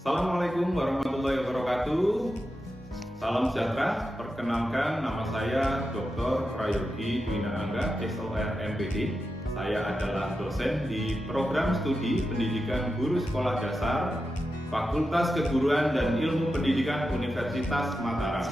Assalamualaikum warahmatullahi wabarakatuh. Salam sejahtera. Perkenalkan, nama saya Dr. Prayogi Dwina Angga, SOR MPD. Saya adalah dosen di Program Studi Pendidikan Guru Sekolah Dasar Fakultas Keguruan dan Ilmu Pendidikan Universitas Mataram.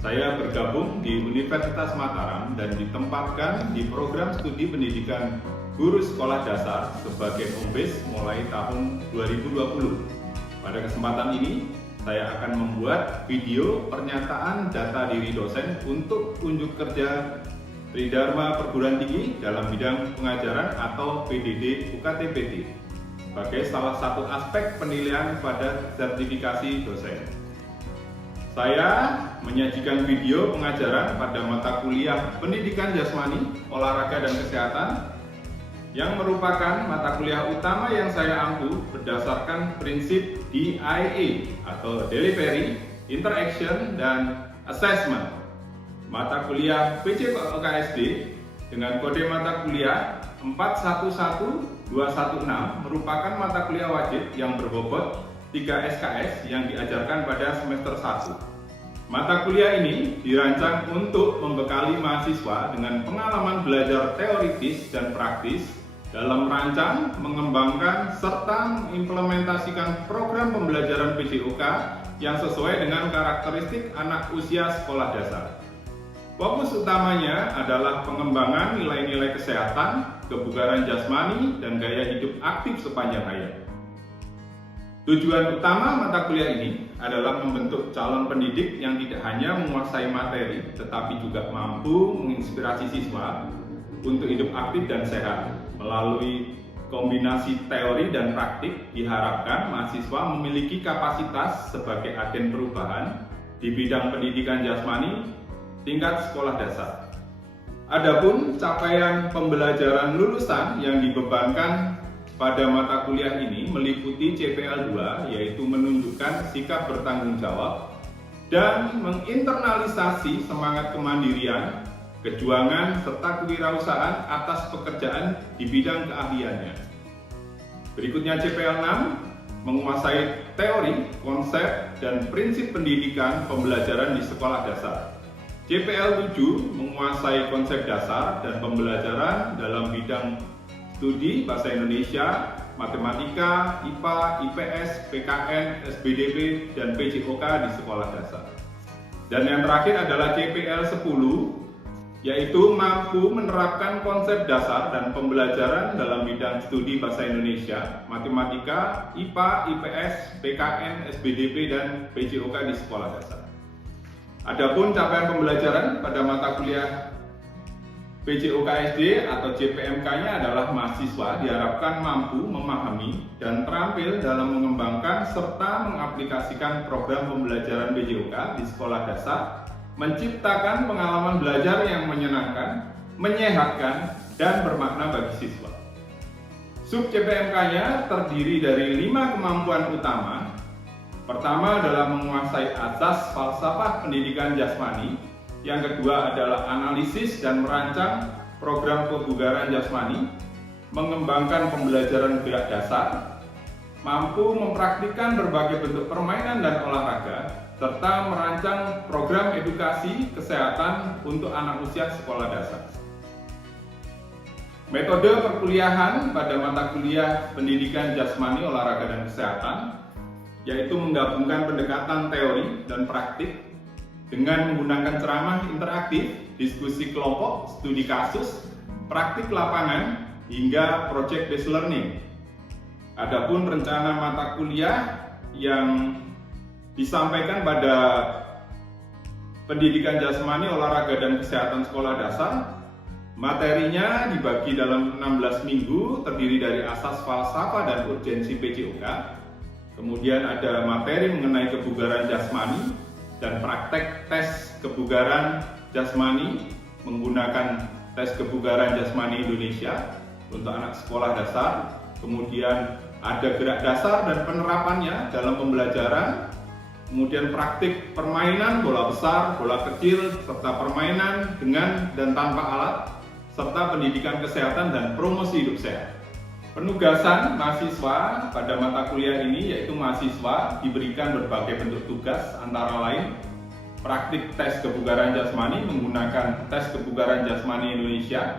Saya bergabung di Universitas Mataram dan ditempatkan di Program Studi Pendidikan Guru Sekolah Dasar sebagai Home-Base mulai tahun 2020. Pada kesempatan ini, saya akan membuat video pernyataan data diri dosen untuk unjuk kerja Tridharma Perguruan Tinggi dalam bidang pengajaran atau PDD UKT/PT sebagai salah satu aspek penilaian pada sertifikasi dosen. Saya menyajikan video pengajaran pada mata kuliah Pendidikan Jasmani, Olahraga dan Kesehatan yang merupakan mata kuliah utama yang saya ampu berdasarkan prinsip DIA atau Delivery, Interaction, dan Assessment. Mata kuliah PCOKSD dengan kode mata kuliah 411216 merupakan mata kuliah wajib yang berbobot 3 SKS yang diajarkan pada semester 1. Mata kuliah ini dirancang untuk membekali mahasiswa dengan pengalaman belajar teoritis dan praktis dalam merancang, mengembangkan, serta mengimplementasikan program pembelajaran PJOK yang sesuai dengan karakteristik anak usia sekolah dasar. Fokus utamanya adalah pengembangan nilai-nilai kesehatan, kebugaran jasmani, dan gaya hidup aktif sepanjang hayat. Tujuan utama mata kuliah ini adalah membentuk calon pendidik yang tidak hanya menguasai materi, tetapi juga mampu menginspirasi siswa untuk hidup aktif dan sehat. Melalui kombinasi teori dan praktik, diharapkan mahasiswa memiliki kapasitas sebagai agen perubahan di bidang pendidikan jasmani tingkat sekolah dasar. Adapun capaian pembelajaran lulusan yang dibebankan pada mata kuliah ini meliputi CPL 2, yaitu menunjukkan sikap bertanggung jawab dan menginternalisasi semangat kemandirian, kejuangan, serta kewirausahaan atas pekerjaan di bidang keahliannya. Berikutnya CPL 6, menguasai teori, konsep, dan prinsip pendidikan pembelajaran di sekolah dasar. CPL 7, menguasai konsep dasar dan pembelajaran dalam bidang studi Bahasa Indonesia, Matematika, IPA, IPS, PKN, SBDP, dan PJOK di sekolah dasar. Dan yang terakhir adalah CPL 10, yaitu mampu menerapkan konsep dasar dan pembelajaran dalam bidang studi Bahasa Indonesia, Matematika, IPA, IPS, PKN, SBDP, dan PJOK di sekolah dasar. Adapun capaian pembelajaran pada mata kuliah PJOKSD atau JPMK-nya adalah mahasiswa diharapkan mampu memahami dan terampil dalam mengembangkan serta mengaplikasikan program pembelajaran PJOK di sekolah dasar, menciptakan pengalaman belajar yang menyenangkan, menyehatkan, dan bermakna bagi siswa. Sub JPMK-nya terdiri dari 5 kemampuan utama. Pertama adalah menguasai asas falsafah pendidikan jasmani. Yang kedua adalah analisis dan merancang program kebugaran jasmani, mengembangkan pembelajaran gerak dasar, mampu mempraktikkan berbagai bentuk permainan dan olahraga, serta merancang program edukasi kesehatan untuk anak usia sekolah dasar. Metode perkuliahan pada mata kuliah Pendidikan Jasmani, Olahraga dan Kesehatan yaitu menggabungkan pendekatan teori dan praktik dengan menggunakan ceramah interaktif, diskusi kelompok, studi kasus, praktik lapangan, hingga project based learning. Adapun rencana mata kuliah yang disampaikan pada Pendidikan Jasmani, Olahraga dan Kesehatan Sekolah Dasar, materinya dibagi dalam 16 minggu, terdiri dari asas falsafah dan urgensi PJOK. Kemudian ada materi mengenai kebugaran jasmani dan praktek tes kebugaran jasmani menggunakan tes kebugaran jasmani Indonesia untuk anak sekolah dasar. Kemudian ada gerak dasar dan penerapannya dalam pembelajaran. Kemudian praktik permainan bola besar, bola kecil, serta permainan dengan dan tanpa alat, serta pendidikan kesehatan dan promosi hidup sehat. Penugasan mahasiswa pada mata kuliah ini yaitu mahasiswa diberikan berbagai bentuk tugas, antara lain praktik tes kebugaran jasmani menggunakan tes kebugaran jasmani Indonesia,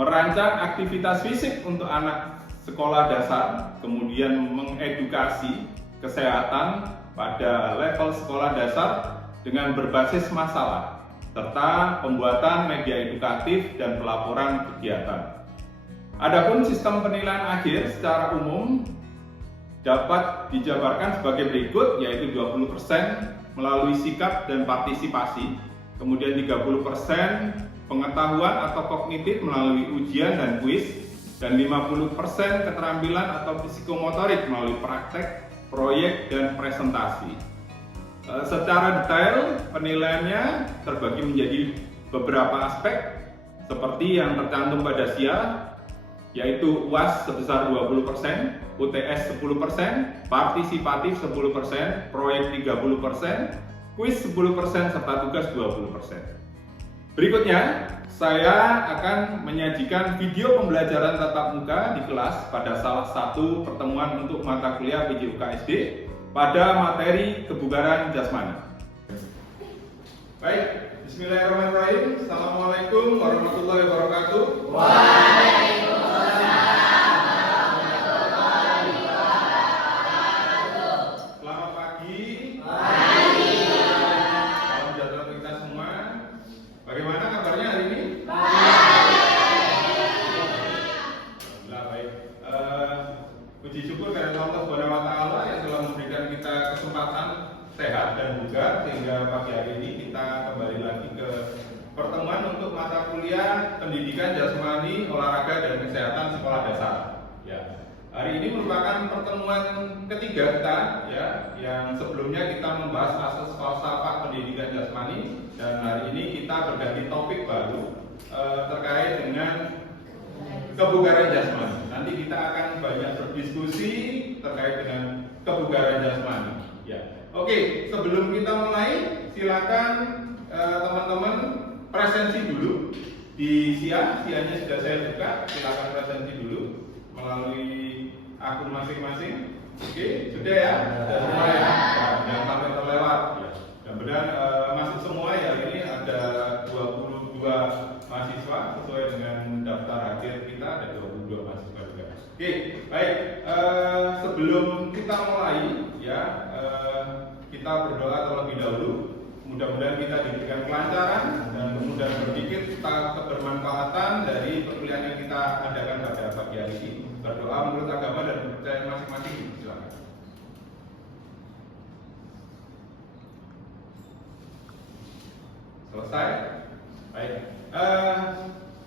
merancang aktivitas fisik untuk anak sekolah dasar, kemudian mengedukasi kesehatan pada level sekolah dasar dengan berbasis masalah, serta pembuatan media edukatif dan pelaporan kegiatan. Adapun sistem penilaian akhir secara umum dapat dijabarkan sebagai berikut, yaitu 20% melalui sikap dan partisipasi, kemudian 30% pengetahuan atau kognitif melalui ujian dan kuis, dan 50% keterampilan atau psikomotorik melalui praktek, proyek, dan presentasi. Secara detail penilaiannya terbagi menjadi beberapa aspek seperti yang tercantum pada SIA, yaitu UAS sebesar 20%, UTS 10%, partisipatif 10%, proyek 30%, kuis 10%, serta tugas 20%. Berikutnya, saya akan menyajikan video pembelajaran tatap muka di kelas pada salah satu pertemuan untuk mata kuliah PJUKSD pada materi kebugaran jasmani. Baik, bismillahirrahmanirrahim. Assalamualaikum warahmatullahi wabarakatuh. Puji syukur kepada Allah Subhanahu wa Ta'ala yang telah memberikan kita kesempatan sehat dan bugar sehingga pagi hari ini kita kembali lagi ke pertemuan untuk mata kuliah pendidikan jasmani, olahraga dan kesehatan sekolah dasar. Ya. Hari ini merupakan pertemuan ketiga kita, ya, yang sebelumnya kita membahas asas falsafah pendidikan jasmani, dan hari ini kita berganti topik baru terkait dengan kebugaran jasmani. Nanti kita akan banyak berdiskusi terkait dengan kebugaran jasmani. Ya. Oke, sebelum kita mulai, silakan teman-teman presensi dulu di SIA-nya sudah saya buka. Silakan presensi dulu melalui akun masing-masing. Oke, sudah ya? Sudah semua ya? Jangan sampai terlewat. Ya. Mudah-mudahan masuk semua ya. Ini ada 22 mahasiswa sesuai dengan daftar hadir kita, ada 22 mahasiswa juga. Oke, baik. Sebelum kita mulai, ya, kita berdoa terlebih dahulu. Mudah-mudahan kita diberikan kelancaran dan kemudahan berpikir serta kebermanfaatan dari perkuliahan yang kita adakan pada pagi hari ini. Berdoa menurut agama dan kepercayaan masing-masing. Silakan. Selesai? Baik.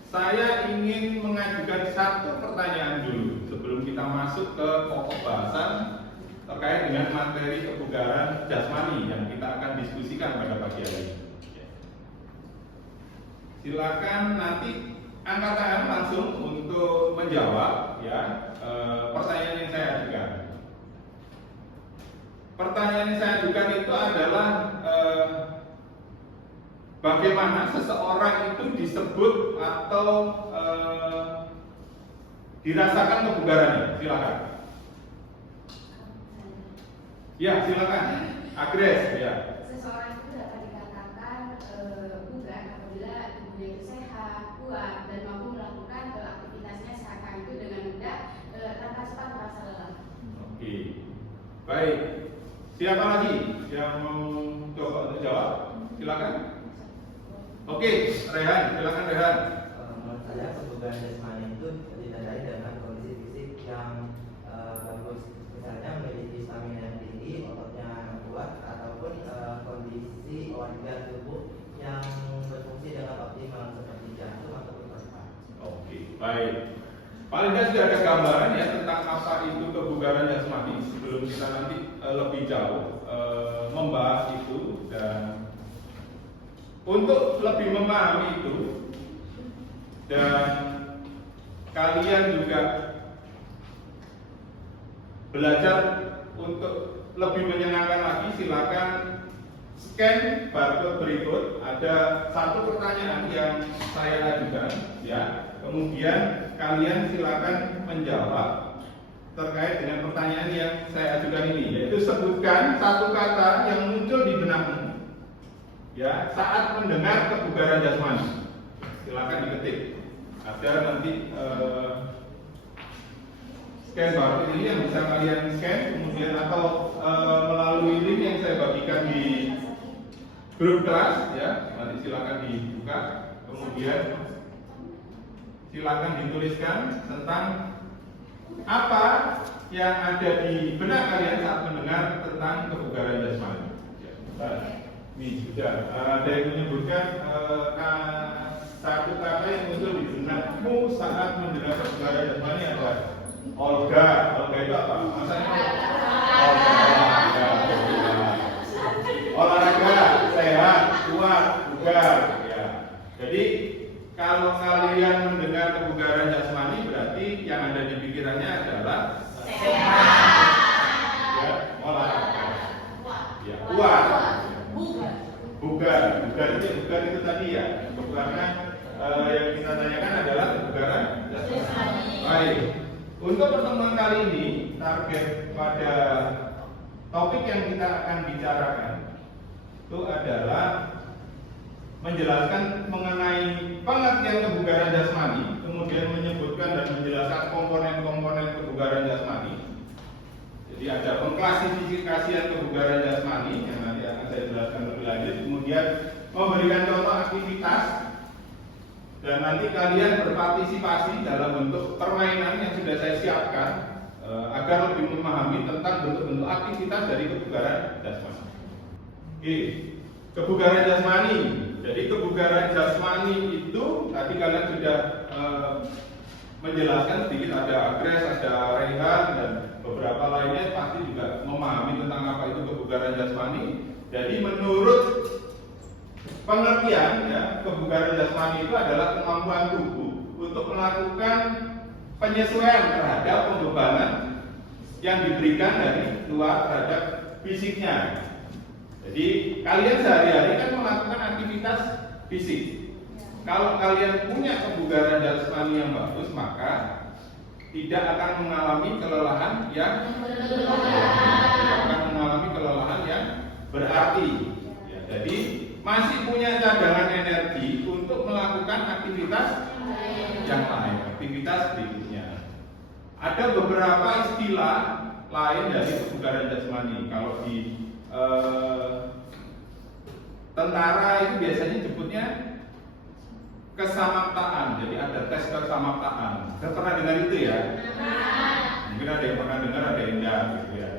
Saya ingin mengajukan satu pertanyaan dulu sebelum kita masuk ke pokok bahasan terkait dengan materi kebugaran jasmani yang kita akan diskusikan pada pagi hari ini. Silakan nanti angkat tangan langsung untuk menjawab, ya, pertanyaan yang saya ajukan. Pertanyaan yang saya ajukan itu adalah bagaimana seseorang itu disebut atau dirasakan kebugarannya? Silakan. Ya, silakan. Agres, ya. Seseorang itu dapat dikatakan bugar apabila tubuhnya itu sehat, kuat, dan mampu melakukan aktivitasnya sehari-hari itu dengan mudah tanpa sempat merasa lelah. Oke, baik. Siapa lagi yang mau coba untuk jawab? Silakan. Oke, Rehan, silakan Rehan. Menurut saya kebugaran jasmani itu ditandai dengan kondisi fisik yang bagus, misalnya memiliki stamina yang tinggi, ototnya kuat, ataupun kondisi organ tubuh yang berfungsi dengan optimal seperti jantung ataupun otak. Oke, baik. Paling tidak sudah ada gambaran ya tentang apa itu kebugaran jasmani sebelum kita nanti lebih jauh membahas itu. Dan untuk lebih memahami itu dan kalian juga belajar untuk lebih menyenangkan lagi, silakan scan barcode berikut. Ada satu pertanyaan yang saya ajukan, ya. Kemudian kalian silakan menjawab terkait dengan pertanyaan yang saya ajukan ini, yaitu sebutkan satu kata yang muncul di benakmu ya saat mendengar kebugaran jasmani. Silakan diketik. Ada nanti scan barcode ini yang bisa kalian scan, kemudian atau melalui link yang saya bagikan di grup kelas ya. Nanti silakan dibuka, kemudian silakan dituliskan tentang apa yang ada di benak kalian saat mendengar tentang kebugaran jasmani. Ya, ini sudah ada yang menyebutkan satu kata yang muncul di benakmu saat mendengar kebugaran jasmani ada Olga. Olga itu apa? Masanya olahraga, olahraga, sehat, kuat, bugar. Ya. Jadi kalau kalian mendengar kebugaran jasmani berarti yang ada di pikirannya adalah sehat, ya, olahraga, ya, kuat, bugar itu tadi ya. Karena yang kita tanyakan adalah kebugaran jasmani. Baik, untuk pertemuan kali ini target pada topik yang kita akan bicarakan itu adalah menjelaskan mengenai pengertian kebugaran jasmani, kemudian menyebutkan dan menjelaskan komponen-komponen kebugaran jasmani. Jadi ada pengklasifikasian kebugaran jasmani yang nanti akan saya jelaskan lebih lanjut, kemudian memberikan contoh aktivitas, dan nanti kalian berpartisipasi dalam bentuk permainan yang sudah saya siapkan agar lebih memahami tentang bentuk-bentuk aktivitas dari kebugaran jasmani. Oke, kebugaran jasmani. Jadi kebugaran jasmani itu tadi kalian sudah menjelaskan sedikit, ada Agres, ada Rehan, dan beberapa lainnya pasti juga memahami tentang apa itu kebugaran jasmani. Jadi menurut pengertian ya, kebugaran jasmani itu adalah kemampuan tubuh untuk melakukan penyesuaian terhadap pembebanan yang diberikan dari luar terhadap fisiknya. Jadi kalian sehari-hari kan melakukan aktivitas fisik. Kalau kalian punya kebugaran jasmani yang bagus, maka tidak akan mengalami kelelahan yang berarti. Ya, jadi masih punya cadangan energi untuk melakukan aktivitas yang lain, aktivitas berikutnya. Ada beberapa istilah lain dari kebugaran jasmani. Kalau di tentara itu biasanya sebutnya kesamaptaan. Jadi ada tes kesamaptaan. Saya pernah dengar itu ya? Mungkin ada yang pernah dengar, ada yang enggak gitu ya.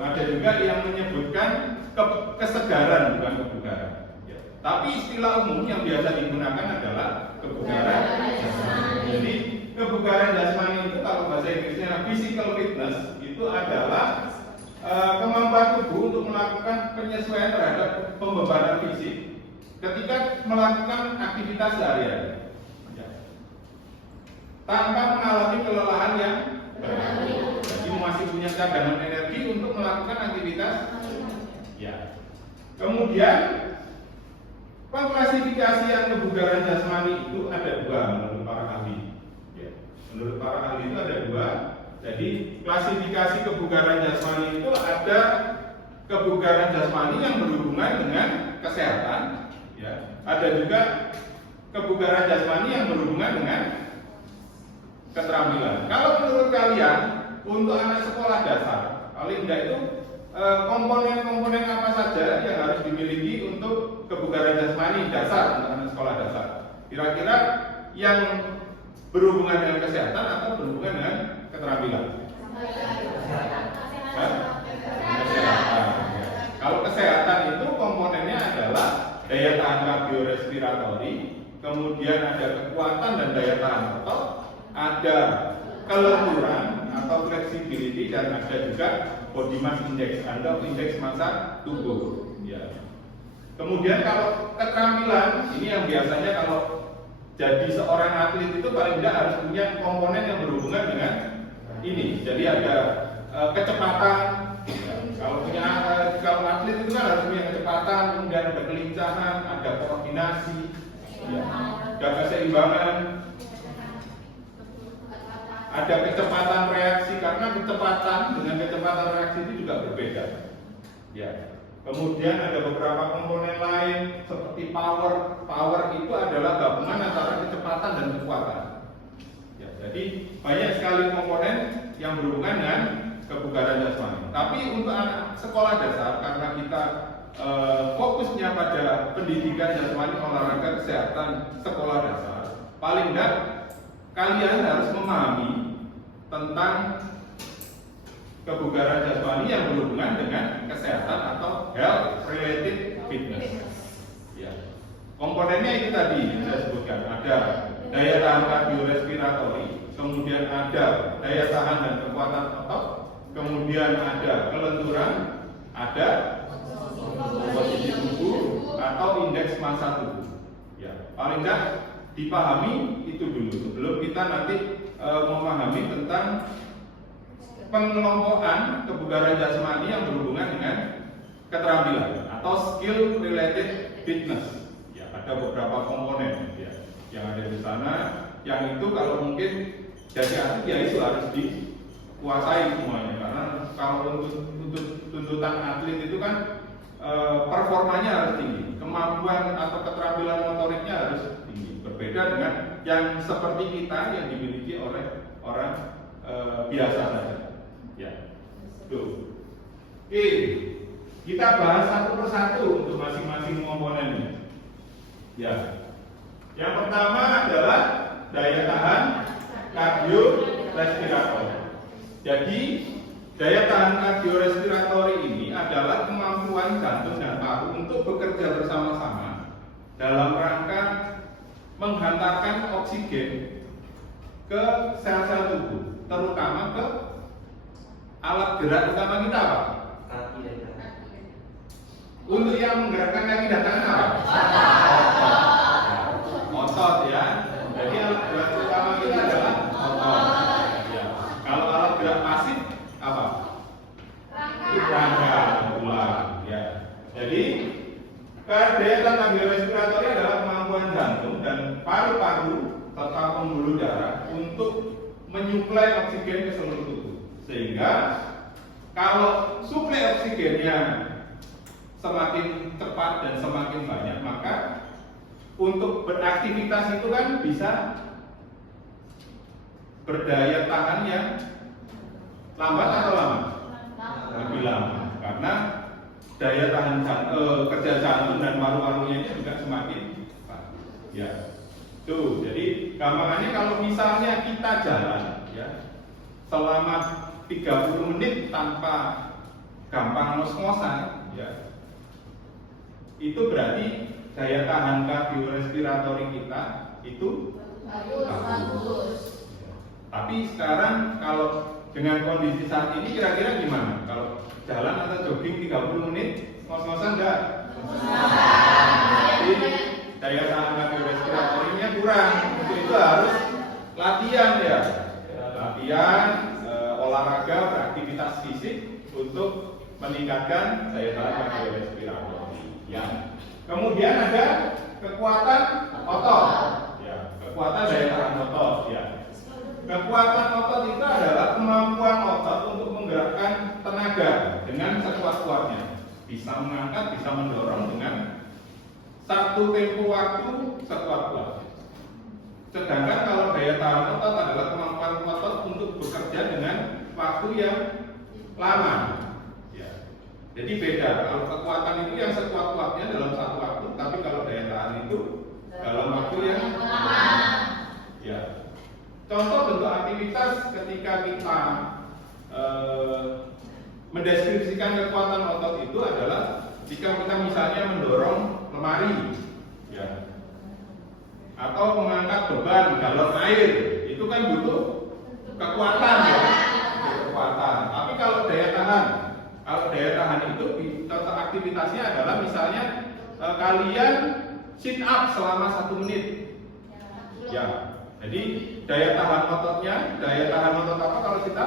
Ada juga yang menyebutkan kesegaran, bukan kebugaran. Ya. Tapi istilah umum yang biasa digunakan adalah kebugaran jasmani. Jadi kebugaran jasmani itu kalau bahasa Inggrisnya physical fitness itu adalah kemampuan tubuh untuk melakukan penyesuaian terhadap pembebanan fisik ketika melakukan aktivitas sehari-hari ya, tanpa mengalami kelelahan yang berarti. Jadi masih punya cadangan energi untuk melakukan aktivitas ya. Kemudian pengklasifikasian kebugaran jasmani itu ada dua menurut para ahli ya. Menurut para ahli itu ada dua. Jadi klasifikasi kebugaran jasmani itu ada kebugaran jasmani yang berhubungan dengan kesehatan, ya. Ada juga kebugaran jasmani yang berhubungan dengan keterampilan. Kalau menurut kalian untuk anak sekolah dasar, paling tidak itu komponen-komponen apa saja yang harus dimiliki untuk kebugaran jasmani dasar untuk anak sekolah dasar? Kira-kira yang berhubungan dengan kesehatan atau berhubungan dengan keterampilan? Kesehatan. Kalau kesehatan itu komponennya adalah daya tahan kardiorespiratori, kemudian ada kekuatan dan daya tahan otot, ada kelenturan atau flexibility, dan ada juga body mass index atau indeks massa tubuh. Ya. Kemudian kalau keterampilan ini yang biasanya kalau jadi seorang atlet itu paling tidak harus punya komponen yang berhubungan dengan ini. Jadi ada kecepatan. Ya, kalau atlet itu kan harus punya kecepatan, kemudian ada kelincahan, ada koordinasi, ya, ada keseimbangan. ada kecepatan reaksi, karena kecepatan dengan kecepatan reaksi itu juga berbeda. Ya. Kemudian ada beberapa komponen lain seperti power. Power itu adalah gabungan antara kecepatan dan kekuatan. Ya, jadi banyak sekali komponen yang berhubungan dengan kebugaran jasmani. Tapi untuk anak sekolah dasar, karena kita fokusnya pada pendidikan jasmani, olahraga, kesehatan sekolah dasar, paling tidak kalian harus memahami tentang kebugaran jasmani yang berhubungan dengan kesehatan atau health related fitness. Ya. Komponennya itu tadi yang saya sebutkan, ada daya tahan kardiorespiratori, kemudian ada daya tahan dan kekuatan otot, kemudian ada kelenturan, ada posisi tubuh atau indeks massa tubuh. Ya, paling tidak dipahami itu dulu sebelum kita nanti memahami tentang pengelompokan kebugaran jasmani yang berhubungan dengan keterampilan atau skill related fitness. Ya, ada beberapa komponen ya, yang ada di sana, yang itu kalau mungkin jadi atlet ya itu harus dikuasai semuanya, karena kalau untuk tuntutan atlet itu kan performanya harus tinggi, kemampuan atau keterampilan motoriknya harus tinggi, berbeda dengan yang seperti kita yang dimiliki oleh orang biasa saja. Ya, tuh. Oke, kita bahas satu persatu untuk masing-masing komponennya. Ya, yang pertama adalah daya tahan kardiorespiratori. Jadi, daya tahan kardiorespiratori ini adalah kemampuan jantung dan paru untuk bekerja bersama-sama dalam rangka menghantarkan oksigen ke sel-sel tubuh, terutama ke alat gerak utama kita apa? Kaki dan tangan. Untuk yang menggerakkan kaki dan tangan apa? Otot ya. Jadi alat gerak utama kita adalah otot. Ya. Kalau alat gerak pasif apa? Rangka, tulang. Ya. Jadi daya tahan kardiorespiratori adalah kemampuan jantung dan paru-paru serta pembuluh darah untuk menyuplai oksigen ke seluruh tubuh. Sehingga kalau suplai oksigennya semakin cepat dan semakin banyak, maka untuk beraktivitas itu kan bisa berdaya tahan yang lambat atau lama? Lebih lama, karena daya tahan kerja jantung dan paru-parunya itu juga semakin cepat. Ya, tuh. Jadi gampangannya kalau misalnya kita jalan, ya, selama 30 menit tanpa gampang ngos-ngosan, ya, itu berarti daya tahan kardiorespiratori kita itu bagus. Tapi sekarang kalau dengan kondisi saat ini kira-kira gimana? Kalau jalan atau jogging 30 menit ngos-ngosan enggak? Jadi daya tahan kardiorespiratorinya kurang. Untuk itu harus latihan ya. Latihan olahraga, beraktivitas fisik untuk meningkatkan daya tahan kardiorespiratori. Ya. Kemudian ada kekuatan otot. Ya, kekuatan daya tahan otot. Ya. Kekuatan otot itu adalah kemampuan otot untuk menggerakkan tenaga dengan sekuat-kuatnya. Bisa mengangkat, bisa mendorong dengan satu tempo waktu sekuat-kuatnya. Sedangkan kalau daya tahan otot adalah kemampuan otot untuk bekerja dengan waktu yang lama. Ya. Jadi beda. Kalau kekuatan itu yang sekuat-kuatnya dalam satu waktu, tapi kalau daya tahan itu dalam waktu yang lama. Ya. Contoh bentuk aktivitas ketika kita mendeskripsikan kekuatan otot itu adalah jika kita misalnya mendorong lemari, ya, atau mengangkat beban galon air, itu kan butuh kekuatan ya, kekuatan. Tapi kalau daya tahan itu contoh aktivitasnya adalah misalnya kalian sit up selama 1 menit, ya. Jadi daya tahan ototnya, daya tahan otot apa kalau kita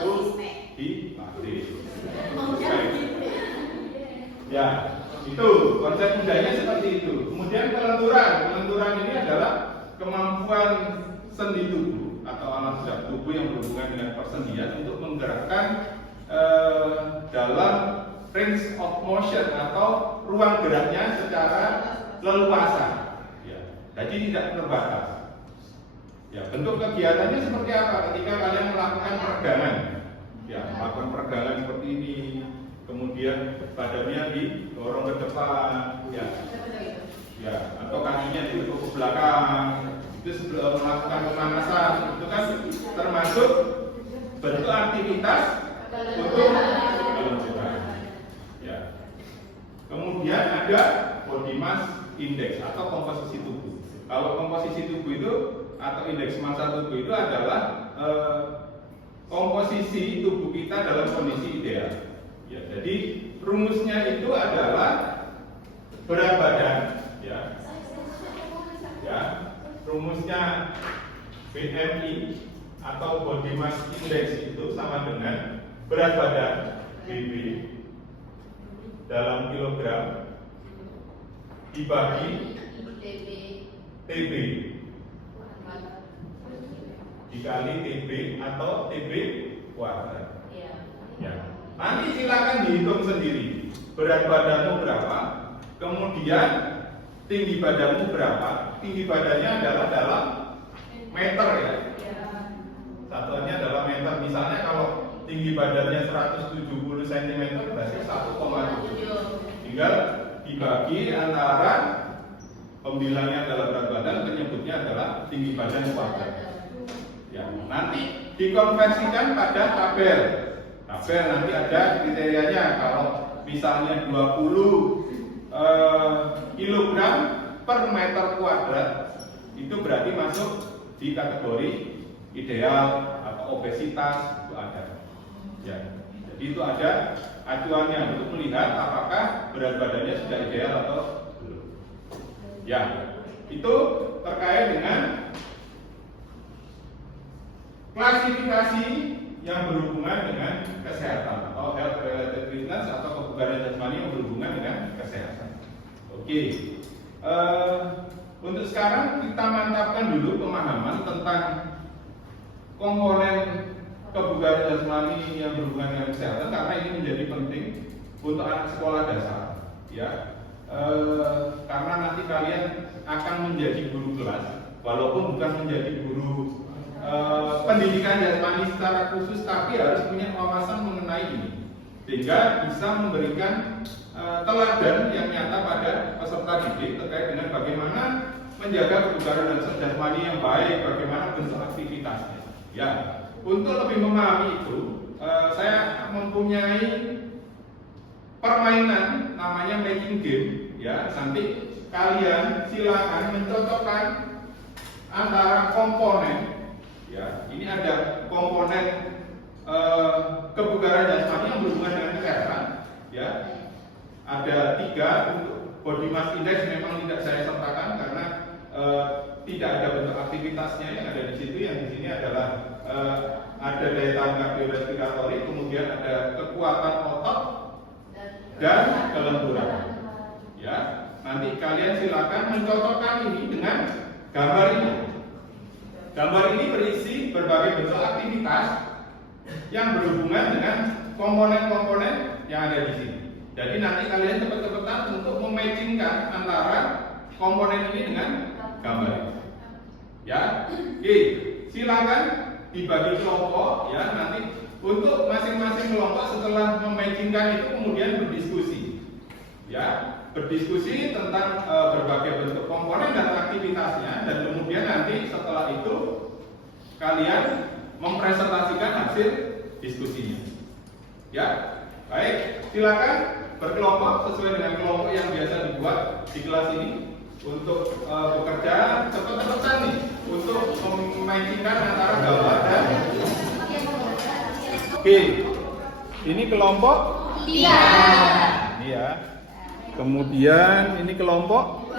terus dilatih. Ya, itu konsep mudahnya seperti itu. Kemudian kelenturan ini adalah kemampuan sendi tubuh atau alat gerak tubuh yang berhubungan dengan persendian untuk menggerakkan dalam range of motion atau ruang geraknya secara leluasa. Ya, jadi tidak terbatas. Ya, bentuk kegiatannya seperti apa? Ketika kalian melakukan peregangan, ya, melakukan peregangan seperti ini, kemudian badannya didorong ke depan, ya, atau kakinya ditekuk ke belakang, itu sebelum melakukan pemanasan, itu kan termasuk bentuk aktivitas untuk kelenturan. Ya. Kemudian ada body mass index atau komposisi tubuh. Kalau komposisi tubuh itu atau indeks massa tubuh itu adalah komposisi tubuh kita dalam kondisi ideal. Ya, jadi rumusnya itu adalah berat badan, ya. Ya, rumusnya BMI atau body mass index itu sama dengan berat badan BB dalam kilogram dibagi TB dikali TB atau TB kuadrat. Ya. Nanti silakan dihitung sendiri berat badanmu berapa, kemudian tinggi badanmu berapa. Tinggi badannya adalah dalam meter, ya. Satuannya adalah meter. Misalnya kalau tinggi badannya 170 cm berarti 1,7. Tinggal dibagi antara pembilangnya adalah berat badan, penyebutnya adalah tinggi badan kuadrat. Ya, nanti dikonversikan pada tabel. Tabel nanti ada kriterianya. Kalau misalnya 20 kilogram per meter kuadrat, itu berarti masuk di kategori ideal atau obesitas, itu ada. Ya, jadi itu ada acuannya untuk melihat apakah berat badannya sudah ideal atau belum. Ya, itu terkait dengan klasifikasi yang berhubungan dengan kesehatan atau health related fitness atau kebugaran jasmani yang berhubungan dengan kesehatan. Oke, untuk sekarang kita mantapkan dulu pemahaman tentang komponen kebugaran jasmani yang berhubungan dengan kesehatan karena ini menjadi penting untuk anak sekolah dasar, ya. Karena nanti kalian akan menjadi guru kelas, walaupun bukan menjadi guru pendidikan jasmani secara khusus, tapi harus punya wawasan mengenai ini sehingga bisa memberikan teladan yang nyata pada peserta didik terkait dengan bagaimana menjaga kebugaran jasmani yang baik, bagaimana bentuk aktivitasnya. Ya, untuk lebih memahami itu, saya mempunyai permainan namanya matching game. Ya, nanti kalian silakan mencocokkan antara komponen. Ya, ini ada komponen kebugaran jasmani yang berhubungan dengan kesehatan. Ya, ada 3 untuk body mass index memang tidak saya sertakan karena tidak ada bentuk aktivitasnya yang ada di situ. Yang di sini adalah ada daya tahan kardiorespiratory, kemudian ada kekuatan otot dan kelenturan. Ya, nanti kalian silakan mencocokkan ini dengan gambar ini. Gambar ini berisi berbagai bentuk aktivitas yang berhubungan dengan komponen-komponen yang ada di sini. Jadi nanti kalian cepat-cepatan untuk mematchingkan antara komponen ini dengan gambar ini. Ya, oke, silakan dibagi kelompok. Ya, nanti untuk masing-masing kelompok setelah mematchingkan itu kemudian berdiskusi. Ya, berdiskusi tentang berbagai bentuk komponen dan aktivitasnya, dan kemudian nanti setelah itu kalian mempresentasikan hasil diskusinya. Ya, baik, silakan berkelompok sesuai dengan kelompok yang biasa dibuat di kelas ini untuk bekerja cepat-cepatan nih untuk memainkan antara gambar dan. Oke, ini kelompok 3. Iya. Kemudian ini kelompok 2.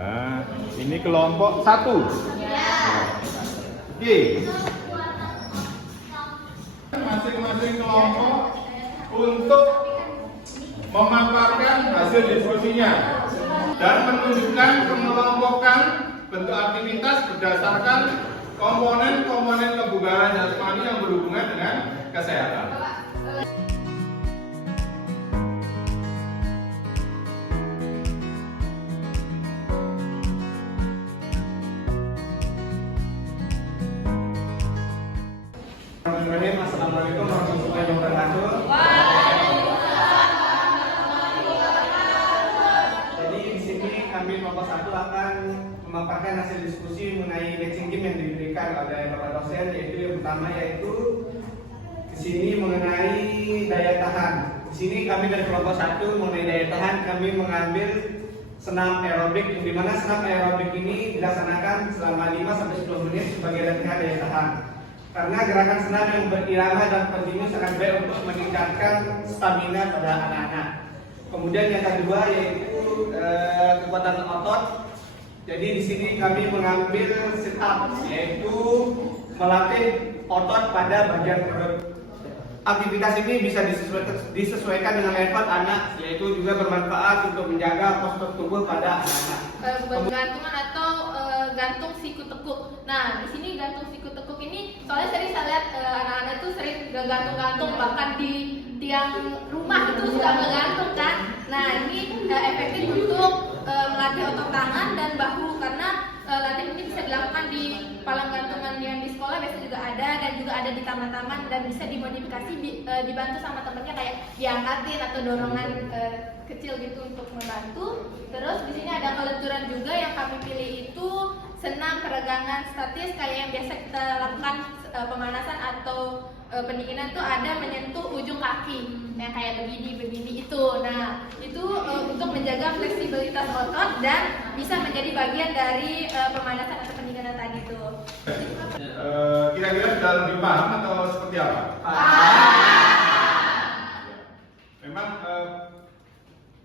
Nah, ini kelompok 1. Oke. Masing-masing kelompok untuk memaparkan hasil diskusinya dan menunjukkan pengelompokan bentuk aktivitas berdasarkan komponen-komponen kebugaran jasmani yang berhubungan dengan kesehatan. Assalamualaikum warahmatullahi wabarakatuh. Jadi di sini kami kelompok 1 akan memaparkan hasil diskusi mengenai matching game yang diberikan oleh Bapak dosen, yaitu yang pertama yaitu di sini mengenai daya tahan. Di sini kami dari kelompok 1 mengenai daya tahan kami mengambil senam aerobik, yang dimana senam aerobik ini dilaksanakan selama 5-10 menit sebagai latihan daya tahan. Karena gerakan senam yang berirama dan kontinu sangat baik untuk meningkatkan stamina pada anak-anak. Kemudian yang kedua yaitu kekuatan otot. Jadi di sini kami mengambil sit up, yaitu melatih otot pada bagian perut. Aktivitas ini bisa disesuaikan dengan level anak, yaitu juga bermanfaat untuk menjaga postur tubuh pada anak-anak. Gantungan atau gantung siku tekuk. Nah, di sini gantung siku tekuk ini soalnya sering saya lihat anak-anak itu sering gantung-gantung, bahkan di tiang rumah itu suka ngegantung kan. Nah, ini efektif untuk melatih otot tangan dan bahu, karena latihan ini bisa dilakukan di palang gantungan yang di sekolah biasa juga ada, dan juga ada di taman-taman, dan bisa dimodifikasi dibantu sama temennya kayak diangkatin atau dorongan kecil gitu untuk membantu. Terus di sini ada kelenturan juga yang kami pilih itu senam peregangan statis kayak yang biasa kita lakukan pemanasan atau pendinginan tuh ada menyentuh ujung kaki yang kayak begini itu. Nah, itu untuk menjaga fleksibilitas otot dan bisa menjadi bagian dari pemanasan atau pendinginan tadi tuh. Kira-kira sudah lebih paham atau seperti apa? Memang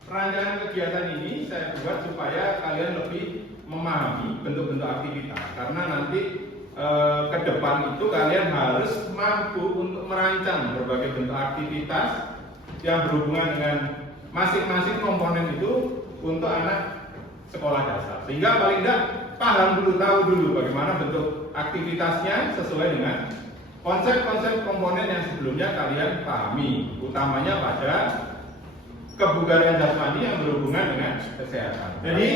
perancangan kegiatan ini saya buat supaya kalian lebih memahami bentuk-bentuk aktivitas, karena nanti ke depan itu kalian harus mampu untuk merancang berbagai bentuk aktivitas yang berhubungan dengan masing-masing komponen itu untuk anak sekolah dasar, sehingga paling tidak paham dulu, tahu dulu bagaimana bentuk aktivitasnya sesuai dengan konsep-konsep komponen yang sebelumnya kalian pahami, utamanya pada kebugaran jasmani yang berhubungan dengan kesehatan. Jadi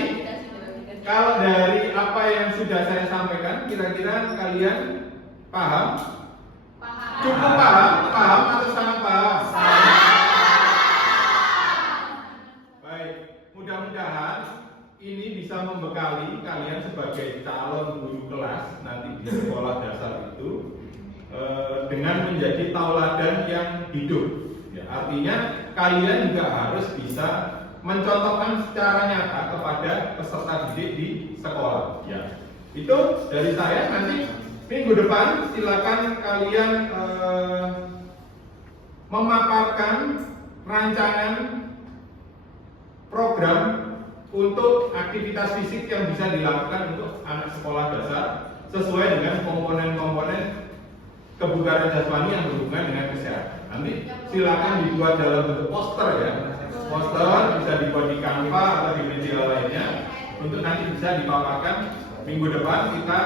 kalau dari apa yang sudah saya sampaikan, kira-kira kalian paham? Cukup paham? Paham atau sangat paham? Baik, mudah-mudahan ini bisa membekali kalian sebagai calon guru kelas nanti di sekolah dasar itu dengan menjadi tauladan yang hidup. Ya, artinya kalian juga harus bisa mencontohkan secara nyata kepada peserta didik di sekolah. Ya, itu dari saya. Nanti minggu depan silakan kalian memaparkan rancangan program untuk aktivitas fisik yang bisa dilakukan untuk anak sekolah dasar sesuai dengan komponen-komponen kebugaran jasmani yang berhubungan dengan kesehatan. Nanti silakan dibuat dalam bentuk poster ya. Poster bisa dibuat di Canva atau di media lainnya untuk nanti bisa dipaparkan. Minggu depan kita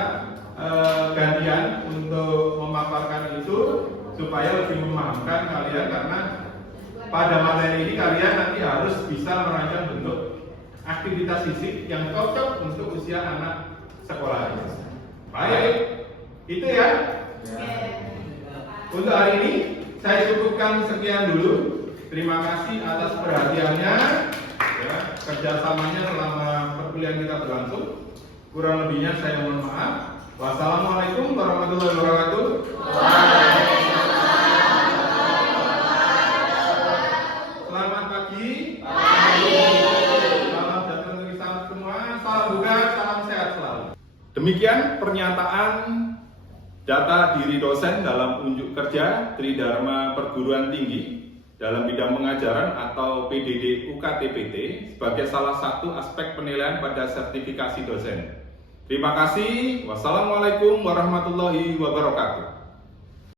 gantian untuk memaparkan itu supaya lebih memahamkan kalian, karena pada materi ini kalian nanti harus bisa merancang bentuk aktivitas fisik yang cocok untuk usia anak sekolah. Baik, itu ya. Untuk hari ini saya cukupkan sekian dulu. Terima kasih atas perhatiannya, ya, kerjasamanya selama perkuliahan kita berlangsung. Kurang lebihnya saya mohon maaf. Wassalamualaikum warahmatullahi wabarakatuh. Selamat pagi. Salam sejahtera untuk kita semua. Salam buka, salam sehat selalu. Demikian pernyataan data diri dosen dalam unjuk kerja Tridharma Perguruan Tinggi dalam bidang pengajaran atau PDD UKTPT sebagai salah satu aspek penilaian pada sertifikasi dosen. Terima kasih. Wassalamualaikum warahmatullahi wabarakatuh.